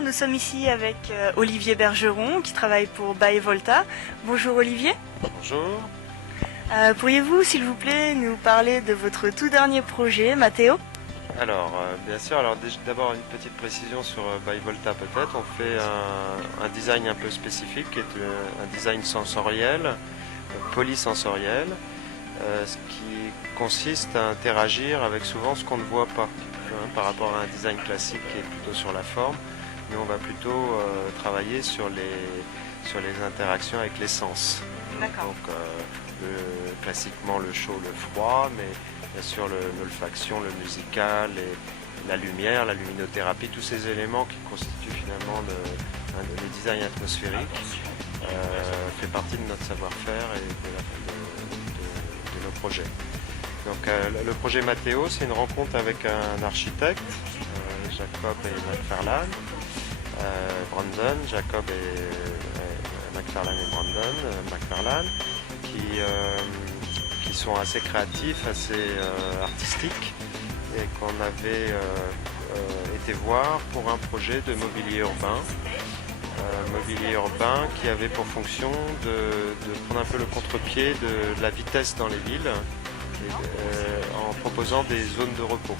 Bonjour, nous sommes ici avec Olivier Bergeron qui travaille pour Byvolta. Bonjour Olivier. Bonjour. Pourriez-vous s'il vous plaît nous parler de votre tout dernier projet, Matteo? Alors, bien sûr, d'abord une petite précision sur Byvolta peut-être. On fait un design un peu spécifique, qui est un design sensoriel, polysensoriel, ce qui consiste à interagir avec souvent ce qu'on ne voit pas, par rapport à un design classique qui est plutôt sur la forme. Nous, on va plutôt travailler sur les interactions avec les sens. D'accord. Donc, classiquement le chaud, le froid, mais bien sûr l'olfaction, le musical, la lumière, la luminothérapie, tous ces éléments qui constituent finalement le design atmosphérique fait partie de notre savoir-faire et de nos projets. Donc le projet Matteo, c'est une rencontre avec un architecte, Jacob et McFarlane, Jacob et McFarlane et Brandon McFarlane, qui sont assez créatifs, assez artistiques, et qu'on avait été voir pour un projet de mobilier urbain qui avait pour fonction de prendre un peu le contre-pied de la vitesse dans les villes, en proposant des zones de repos.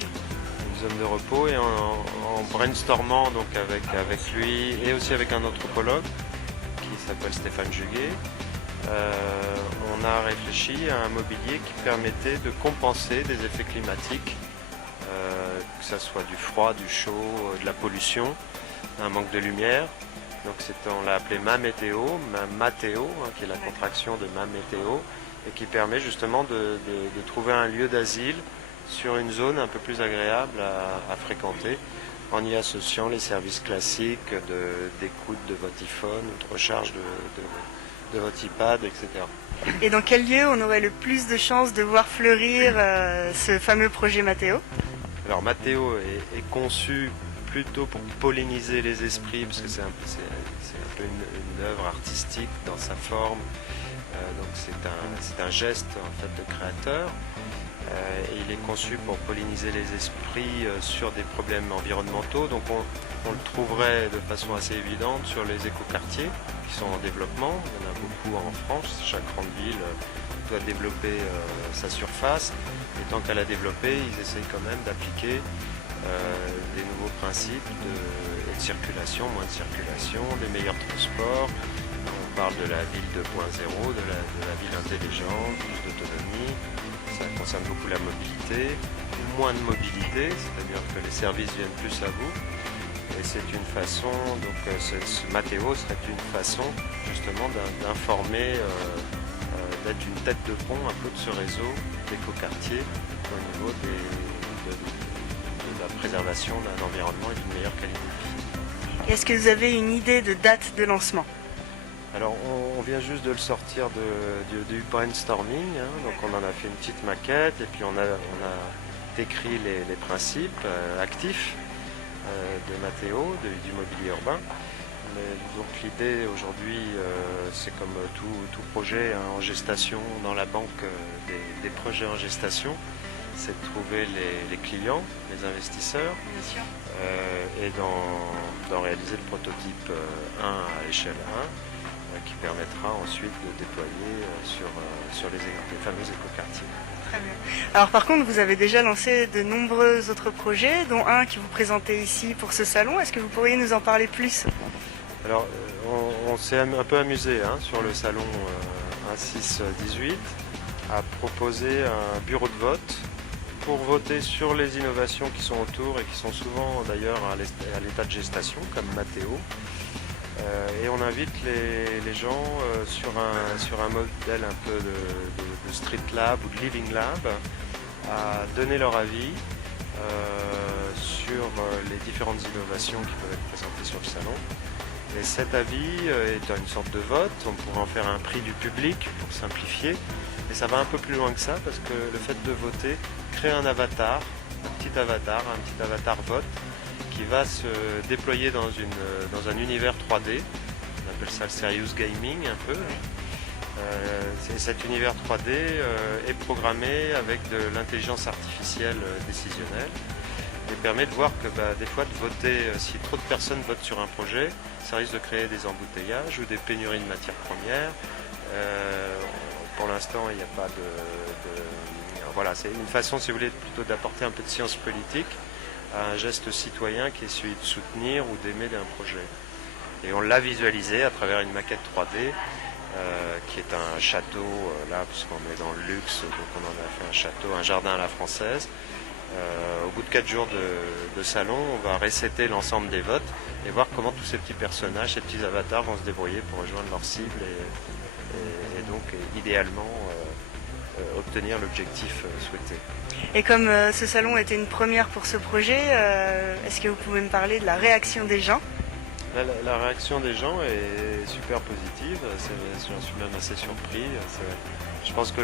Une zone de repos, et en brainstormant donc avec lui et aussi avec un anthropologue qui s'appelle Stéphane Juguet, on a réfléchi à un mobilier qui permettait de compenser des effets climatiques, que ce soit du froid, du chaud, de la pollution, un manque de lumière. Donc on l'a appelé Matteo, qui est la contraction de Matteo, et qui permet justement de trouver un lieu d'asile sur une zone un peu plus agréable à fréquenter, en y associant les services classiques d'écoute de votre iPhone ou de recharge de votre iPad, etc. Et dans quel lieu on aurait le plus de chances de voir fleurir ce fameux projet Matteo? Alors Matteo est conçu plutôt pour polliniser les esprits, parce que c'est un peu une œuvre artistique dans sa forme. Donc c'est un geste en fait de créateur. Et il est conçu pour polliniser les esprits sur des problèmes environnementaux. Donc on le trouverait de façon assez évidente sur les écoquartiers qui sont en développement. Il y en a beaucoup en France. Chaque grande ville doit développer sa surface. Et tant qu'elle a développé, ils essayent quand même d'appliquer des nouveaux principes de circulation, moins de circulation, des meilleurs transports. On parle de la ville 2.0, de la ville intelligente, plus d'autonomie. Ça concerne beaucoup la mobilité, moins de mobilité, c'est-à-dire que les services viennent plus à vous. Et c'est une façon, donc ce Matteo serait une façon justement d'informer, d'être une tête de pont un peu de ce réseau d'écoquartiers au niveau de la préservation d'un environnement et d'une meilleure qualité de vie. Est-ce que vous avez une idée de date de lancement? Alors on vient juste de le sortir du brainstorming, donc on en a fait une petite maquette et puis on a décrit les principes actifs de Matteo, du mobilier urbain. Mais donc l'idée aujourd'hui, c'est comme tout projet en gestation dans la banque des projets en gestation, c'est de trouver les clients, les investisseurs, et d'en réaliser le prototype 1 à l'échelle 1. Qui permettra ensuite de déployer sur les fameux écoquartiers. Très bien. Alors par contre, vous avez déjà lancé de nombreux autres projets, dont un qui vous présentez ici pour ce salon. Est-ce que vous pourriez nous en parler plus? Alors, on s'est un peu amusé sur le salon 16-18 à proposer un bureau de vote pour voter sur les innovations qui sont autour et qui sont souvent d'ailleurs à l'état de gestation, comme Matteo. Et on invite les gens sur un modèle un peu de street lab ou de living lab à donner leur avis sur les différentes innovations qui peuvent être présentées sur le salon. Et cet avis est une sorte de vote, on pourrait en faire un prix du public pour simplifier, mais ça va un peu plus loin que ça parce que le fait de voter crée un avatar, un petit avatar vote, qui va se déployer dans un univers 3D, on appelle ça le serious gaming un peu. Cet univers 3D est programmé avec de l'intelligence artificielle décisionnelle et permet de voir que des fois de voter, si trop de personnes votent sur un projet, ça risque de créer des embouteillages ou des pénuries de matières premières. Pour l'instant, il n'y a pas voilà, c'est une façon, si vous voulez, plutôt d'apporter un peu de science politique à un geste citoyen qui est celui de soutenir ou d'aimer un projet. Et on l'a visualisé à travers une maquette 3D qui est un château, là, puisqu'on est dans le luxe, donc on en a fait un château, un jardin à la française. Au bout de 4 jours de salon, on va resetter l'ensemble des votes et voir comment tous ces petits personnages, ces petits avatars vont se débrouiller pour rejoindre leur cible et donc idéalement obtenir l'objectif souhaité. Et comme ce salon était une première pour ce projet, est-ce que vous pouvez me parler de la réaction des gens ? La réaction des gens est super positive, j'en suis même assez surpris. Je pense que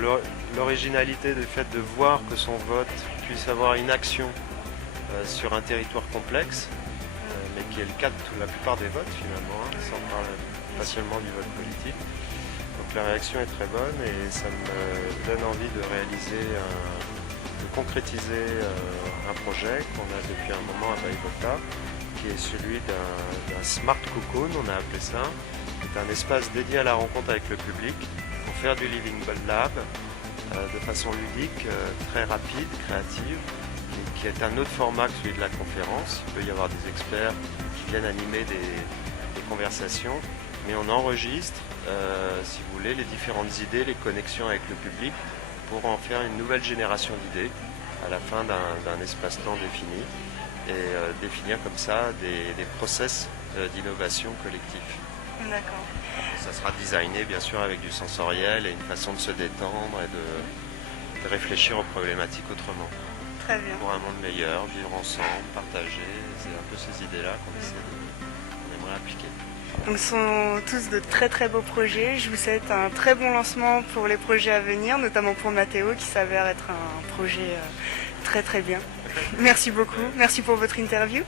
l'originalité du fait de voir que son vote puisse avoir une action sur un territoire complexe, mais qui est le cas de la plupart des votes finalement, sans parler pas seulement du vote politique. Donc la réaction est très bonne et ça me donne envie de de concrétiser un projet qu'on a depuis un moment à Baïbota, qui est celui d'un Smart Cocoon, on a appelé ça, qui est un espace dédié à la rencontre avec le public pour faire du Living Lab de façon ludique, très rapide, créative, et qui est un autre format que celui de la conférence. Il peut y avoir des experts qui viennent animer des conversations, mais on enregistre, si vous voulez, les différentes idées, les connexions avec le public pour en faire une nouvelle génération d'idées à la fin d'un espace-temps défini et définir comme ça des process d'innovation collectif. D'accord. Ça sera designé bien sûr avec du sensoriel et une façon de se détendre et de réfléchir aux problématiques autrement. Très bien. Pour un monde meilleur, vivre ensemble, partager, c'est un peu ces idées-là qu'on aimerait appliquer. Donc ce sont tous de très très beaux projets. Je vous souhaite un très bon lancement pour les projets à venir, notamment pour Mathéo qui s'avère être un projet très très bien. Merci beaucoup. Merci pour votre interview.